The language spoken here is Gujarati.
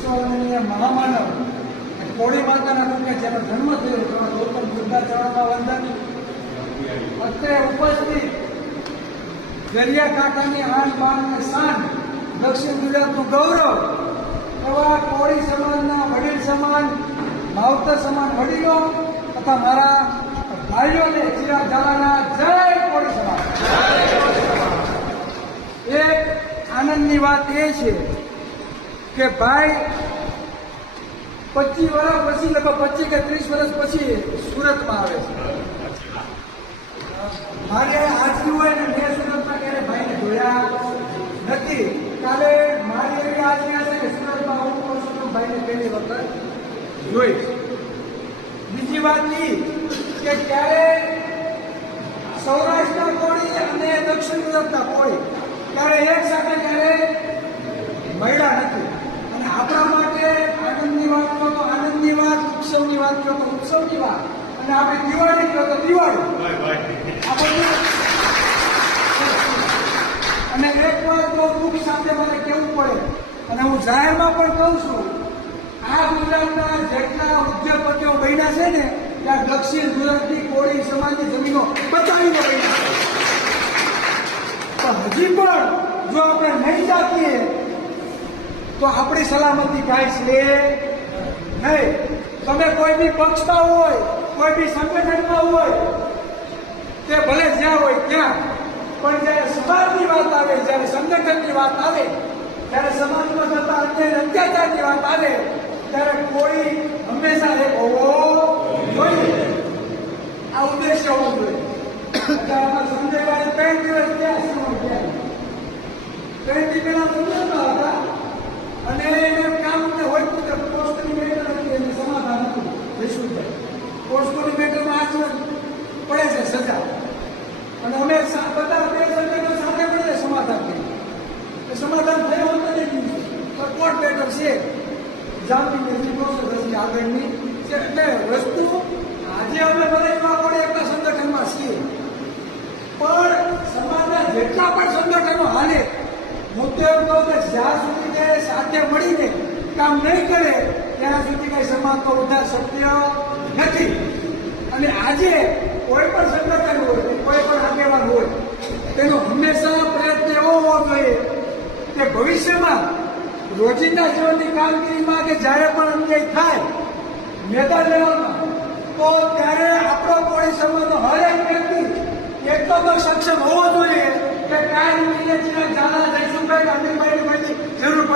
વિશ્વની મહામાનવ કોળી માતાના રૂપે જેનો જન્મ થયો તેનો ગૌતમ બુદ્ધા ચરણમાં વંદન. અત્રે ઉપસ્થિત દરિયાકાંઠાની આન બાન અને શાન દક્ષિણ ગુજરાતનું ગૌરવ. એવા કોળી સમાજના વડીલ સમાન માવતર સમાન વડીલો તથા મારા ભાઈઓને ચિરાગ ઝાલાના જય કોળી સમાજ. એક આનંદની વાત એ છે કે ભાઈ, પચીસ વર્ષ પછી, લગભગ પચીસ કે ત્રીસ વર્ષ પછી સુરતમાં આવે છે. મારે આજની હોય ને મેં સુરતમાં ક્યારે ભાઈને જોયા નથી. કાલે મારી એવી આજ્ઞા છે કે સુરતમાં હું પરસોત્તમ ભાઈને પહેલી વખત જોઈશ. બીજી વાત એ કે ક્યારે સૌરાષ્ટ્રના કોળી અને દક્ષિણ ગુજરાતના કોળી ત્યારે એક સાથે ક્યારે મળ્યા નથી. આપણા માટે આનંદની વાત કહો તો આનંદની વાત ઉત્સવની વાત કહો તો ઉત્સવની વાત. અને આપણે દિવાળી કહો તો દિવાળી. આ બધું. અને એક વાત તો દુઃખ સાથે મારે કહેવું પડે? અને હું જાહેરમાં પણ કહું છું આ ગુજરાતના જેટલા ઉદ્યોગપતિઓ બન્યા છે ને ત્યાં દક્ષિણ ગુજરાતની કોળી સમાજની જમીનો બતાવીને બન્યા છે. હજી પણ જો આપણે નહીં જાતીએ તો આપણી સલામતી થાય છે. નહીં. તમે કોઈ બી પક્ષમાં હોય, કોઈ બી સંગઠનમાં હોય, તે ભલે જ્યાં હોય ત્યાં. પણ જ્યારે સમાજની વાત આવે, જ્યારે સંગઠનની વાત આવે, ત્યારે સમાજમાં થતા અત્યારે અત્યાચારની વાત આવે, ત્યારે કોઈ હંમેશા એક હોવો જોઈએ. આ ઉદ્દેશ્ય હોવું જોઈએ. સંજયભાઈ ત્રણ દિવસ ત્યાં શું ત્રણ દિવસ અને એને કામ ને હોય તો કે પોસ્ટની મેટર હતી, એને સમાધાન હતું જયસુભાઈ પોસ્ટની મેટરમાં આજ પડે છે સજા. અને અમે બધા બે સંગઠનો સાથે મળીને સમાધાન કર્યું. એ સમાધાન થયું હોત નહીં તો કોર્ટ મેટર છે. જામીનની પ્રોસેસ હશે આગળની. એટલે વસ્તુ આજે અમે બધા પડે એટલા સંગઠનમાં છીએ. પણ સમાજના જેટલા પણ સંગઠનો હાલે હું તો કે જ્યાં સુધી તે સાથે મળીને કામ નહીં કરે, ત્યાં સુધી કઈ સમાજનો ઉદ્ધાર શક્ય નથી. અને આજે કોઈ પણ સંગઠન હોય કોઈ પણ આગેવાન હોય, તેનો હંમેશા પ્રયત્ન એવો હોવો જોઈએ કે ભવિષ્યમાં રોજિંદા જીવનની કામગીરીમાં કે જ્યારે પણ અન્યાય થાય, મેદાન લેવામાં, તો ત્યારે આપણો કોળી સમાજનો હરેક વ્યક્તિ એટલો તો સક્ષમ હોવો જોઈએ. కాయలు మిగిలించిన చాలా తెలిసిపోయి అన్ని బయటపడి చెరువు